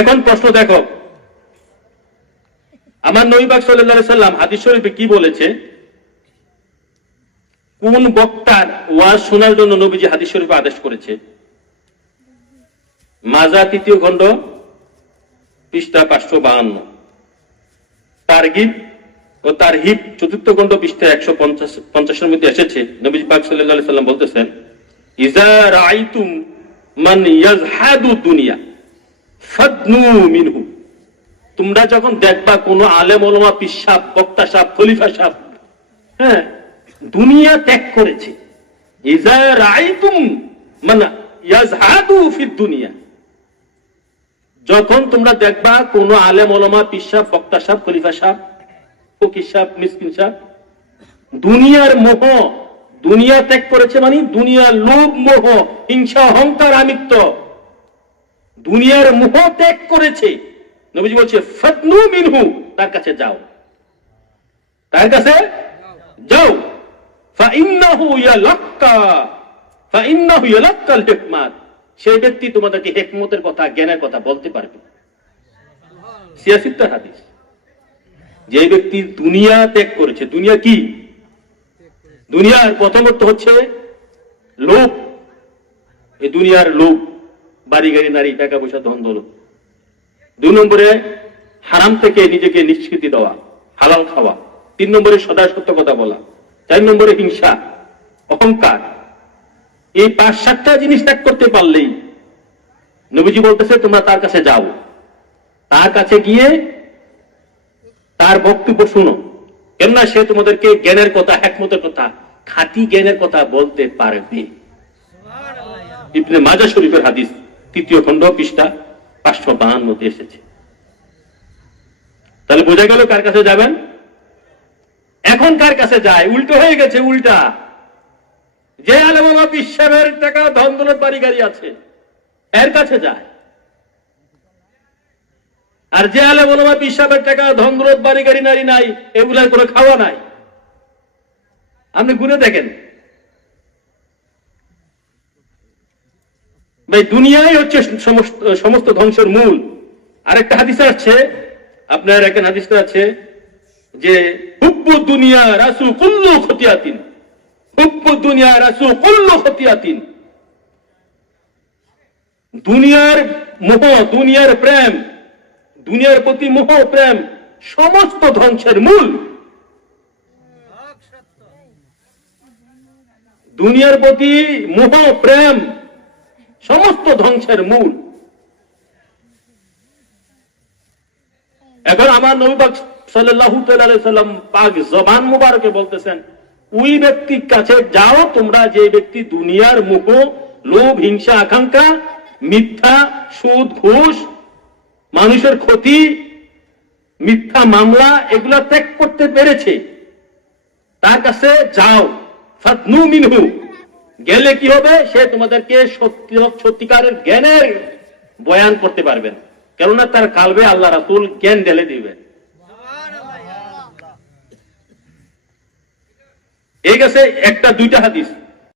এখন প্রশ্ন দেখো, আমার নবী পাক সাল্লাল্লাহু আলাইহি সাল্লাম হাদিস শরীফে কি বলেছে? কোন বক্তার ওয়াজ শোনার জন্য নবীজি হাদিস শরীফে আদেশ করেছে? মাজা 3য় খণ্ড পৃষ্ঠা 552, তারগিব ও তারহিব 4th খণ্ড পৃষ্ঠা 150 এর মধ্যে এসেছে। নবী পাক সাল্লাল্লাহু আলাইহি সাল্লাম বলতেছেন, ইজা রাআইতুম মান ইয়াজহাদু দুনিয়া ফাদনু মিনহু। তোমরা যখন দেখবা কোন আলেম ওলামা, পীর সাহেব, বক্তা সাহেব, খলিফা সাহেব দুনিয়া ত্যাগ করেছে, ইজা রাআইতুম মান ইয়াজহাদু ফিদ দুনিয়া, যখন তোমরা দেখবা কোন আলেম ওলামা, পীর সাহেব, বক্তা সাহেব, খলিফা সাহেব, ফকির সাহেব, মিসকিন সাহেব দুনিয়ার মোহ, দুনিয়া ত্যাগ করেছে, মানে দুনিয়ার লোভ, মোহ, হিংসা, অহংকার, আমিত্ব, দুনিয়ার মোহ ত্যাগ করেছে, নবীজি বলছে ফাদনু মিনহু, তার কাছে যাও, তার কাছে যাও। ফাইন্নাহু ইয়ালাক্কাল হিকমাত, সেই ব্যক্তি তোমাদেরকে হিকমতের কথা, জ্ঞানের কথা বলতে পারবে। সিয়াসিত্তার হাদিস। যে ব্যক্তি দুনিয়া ত্যাগ করেছে, দুনিয়া কি? দুনিয়ার প্রথমত হচ্ছে লোভ, এই দুনিয়ার লোভ, বাড়ি গাড়ি, নারী, টাকা পয়সা, ধন দৌলত। 2 নম্বরে হারাম থেকে নিজেকে নিষ্কৃতি দেওয়া, হালাল খাওয়া। 3 নম্বরে সদা সত্য কথা বলা। 4 নম্বরে হিংসা, অহংকার। এই 5-7টা জিনিস ত্যাগ করতে পারলেই নবীজি বলতেছে তোমরা তার কাছে যাও, তার কাছে গিয়ে তার বক্তব্য শুনো, কেননা সে তোমাদেরকে জ্ঞানের কথা, হিকমতের কথা, খাঁটি জ্ঞানের কথা বলতে পারবে। ইবনে মাজাহ শরীফের হাদিস 3য় খণ্ড পৃষ্ঠা 552 মধ্যে এসেছে। তাহলে বোঝা গেল কার কাছে যাবেন। এখন কার কাছে যায়? উল্টো হয়ে গেছে, উল্টা। যে আলেম ওলামা, পীর সাহেবের টাকা, ধন দৌলত, বাড়ি গাড়ি আছে, এর কাছে যায়। আর যে আলেম ওলামা, পীর সাহেবের টাকা, ধন দৌলত, বাড়ি গাড়ি, নারী নাই, এগুলার কোনো খাওয়া নাই। আপনি গুনে দেখেন ভাই, দুনিয়াই হচ্ছে সমস্ত ধ্বংসের মূল। আরেকটা হাদিস আছে, আপনার একটা হাদিসটা আছে যে হুব্বু দুনিয়া রাসু কুল্লু খতিয়াতিন, হুব্বু দুনিয়া রাসু কুল্লু খতিয়াতিন। দুনিয়ার মোহ, দুনিয়ার প্রেম, দুনিয়ার প্রতি মোহ প্রেম সমস্ত ধ্বংসের মূল। দুনিয়ার প্রতি মোহ প্রেম সমস্ত ধ্বংসের মূল। এখন আমার নবী পাক সাল্লাল্লাহু আলাইহি সাল্লাম পাক জবান মুবারকে বলতেছেন, ওই ব্যক্তির কাছে যাও তোমরা যে ব্যক্তি দুনিয়ার মোহ, লোভ, হিংসা, আকাঙ্ক্ষা, মিথ্যা, সুদ, ঘুষ, মানুষের ক্ষতি, মিথ্যা মামলা, এগুলা ত্যাগ করতে পেরেছে, তার কাছে যাও। ফাদনু মিনহু, গেলে কি হবে? সে তোমাদেরকে সত্যিকারের জ্ঞানের বয়ান করতে পারবেন, কেননা তার কালবে আল্লাহ রাসূল জ্ঞান ঢেলে দিবেন। এই গেছে একটা 2টা হাদিস।